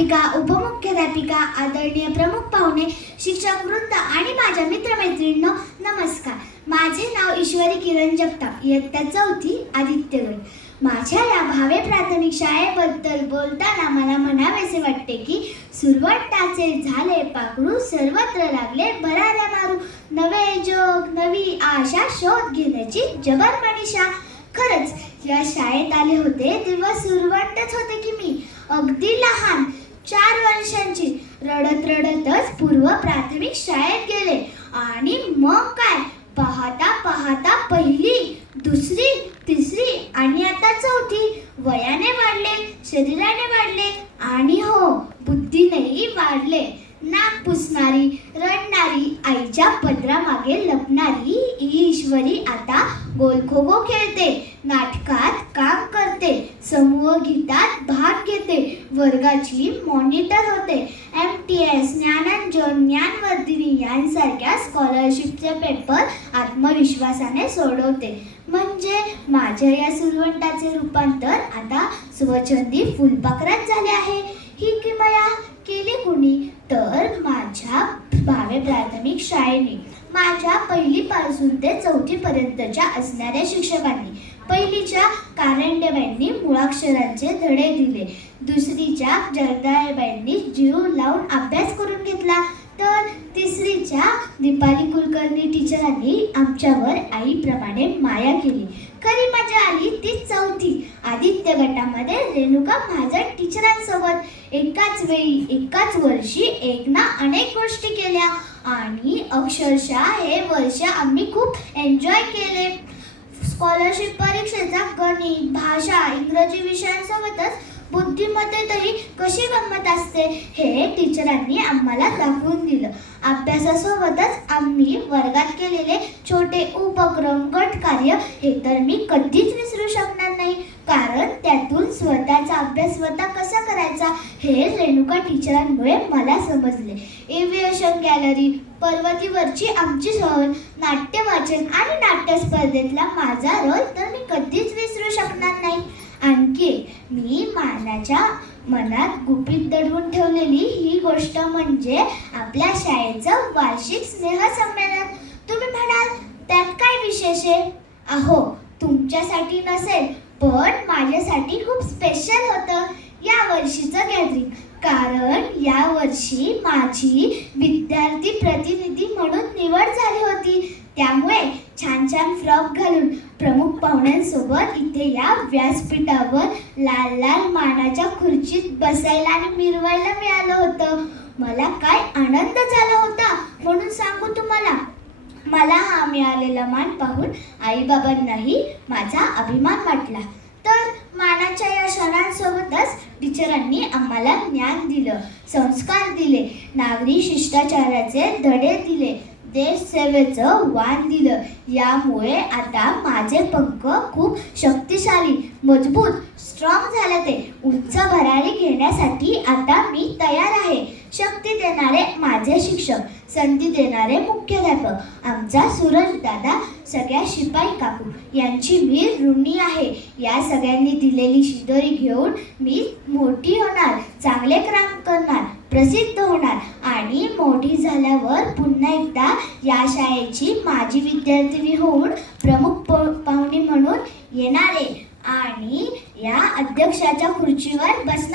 मुख्याध्यापिका, उपमुख्याध्यापिका, आदरणीय प्रमुख पाहुणे, शिक्षक वृंद आणि माझ्या मित्रमैत्रिणींनो नमस्कार. माझे नाव ईश्वरी किरण जगताप, इयत्ता 4थी, आदित्यगड. माझ्या या भावे प्राथमिक शाळेबद्दल बोलताना मला म्हणावेसे वाटते की सुरवंटाचे झाले पाखरू, सर्वत्र लागले भराऱ्या मारू. नवे जग, नवी आशा, शोध घेण्याची जबर मनीषा. खरंच या शाळेत आले होते तेव्हा सुरवंटच होते की मी, अगदी लहान 4 वर्षांची. रडत रडतच पूर्व प्राथमिक शाळेत गेले आणि मग काय, पाहता पाहता पहिली, दुसरी, तिसरी आणि आता 4थी. वयाने वाढले, शरीराने वाढले आणि हो, बुद्धीनेही वाढले. नाक पुसणारी, रडणारी, आईच्या पदरामागे लपणारी ईश्वरी आता गोलखोखो खेळते, नाटकात काम करते, समूह गीतात भाग घेते, वर्गाची मॉनिटर होते. MTS, ज्ञानांजन, ज्ञानवर्धिनी यांसारख्या स्कॉलरशिपचे पेपर आत्मविश्वासाने सोडवते. म्हणजे माझ्या या सुरवंटाचे रूपांतर आता स्वच्छंदी फुलपाखरात झाले आहे. ही किमया केली कुणी? तर माझ्या भावे प्राथमिक शाळेने. माझ्या 1ली पासून ते 4थी पर्यंतच्या असणाऱ्या शिक्षकांनी. 1लीच्या कारंडेबाईंनी मुळाक्षरांचे धडे दिले, 2रीच्या जगदाळेबाईंनी जीव लावून अभ्यास करून घेतला, तर 3रीच्या दीपाली कुलकर्णी टीचरांनी आमच्यावर आईप्रमाणे माया केली. खरी मजा आली ती 4थी आदित्य गटामध्ये रेणुका महाजन टीचरांसोबत. एकाच वेळी, एकाच वर्षी एक ना अनेक गोष्टी केल्या आणि अक्षरशः हे वर्ष आम्ही खूप एन्जॉय केले. स्कॉलरशिप परीक्षेचा गणित, भाषा, इंग्रजी विषयांसोबतच बुद्धिमत्तेतही कशी गंमत असते हे टीचरांनी आम्हाला दाखवून दिलं. अभ्यासासोबतच आम्ही वर्गात केलेले छोटे उपक्रम, गटकार्य हे तर मी कधीच विसरू शकणार नाही, कारण त्यातून स्वतःचा अभ्यास स्वतः कसा करायचा हे रेणुका टीचरांमुळे मला समजले. एव्हिएशन गॅलरी, पर्वतीवरची आमची सहल, नाट्य वाचन आणि नाट्य स्पर्धेतला माझा रोल तर मी कधीच विसरू शकणार नाही. आणखी मी माझ्या मनात गुपित दडवून ठेवलेली ही गोष्ट म्हणजे आपल्या शाळेचं वार्षिक स्नेहसंमेलन. तुम्ही म्हणाल त्यात काय विशेष आहे? अहो, तुमच्यासाठी नसेल, पण माझ्यासाठी खूप स्पेशल होतं या वर्षीचं गॅदरिंग. कारण या वर्षी माझी विद्यार्थी प्रतिनिधी म्हणून निवड झाली होती. त्यामुळे छान छान फ्रॉक घालून प्रमुख पाहुण्यांसोबत इथे या व्यासपीठावर लाल लाल मानाच्या खुर्चीत बसायला आणि मिरवायला मिळालं होतं. मला काय आनंद झाला होता म्हणून सांगू तुम्हाला. मला हा मिळालेला मान पाहून आईबाबांनाही माझा अभिमान वाटला. तर मानाच्या या क्षणांसोबतच टीचरांनी आम्हाला ज्ञान दिलं, संस्कार दिले, नागरी शिष्टाचाराचे धडे दिले, देशसेवेचं वाण दिलं. यामुळे आता माझे पंख खूप शक्तिशाली, मजबूत, स्ट्रॉंग झाले. ते उंच भरारी घेण्यासाठी आता मी तयार आहे. शक्ती देणारे माझे शिक्षक, संधी देणारे मुख्याध्यापक, आमचा सूरज दादा, सगळ्या शिपाई काकू यांची मी ऋणी आहे. या सगळ्यांनी दिलेली शिदोरी घेऊन मी मोठी होणार, चांगले काम करणार, प्रसिद्ध होणार आणि मोठी झाल्यावर पुन्हा एकदा या शाळेची माजी विद्यार्थिनी होऊन प्रमुख पाहुणी म्हणून येणारे आणि या अध्यक्षाच्या खुर्चीवर बसणार.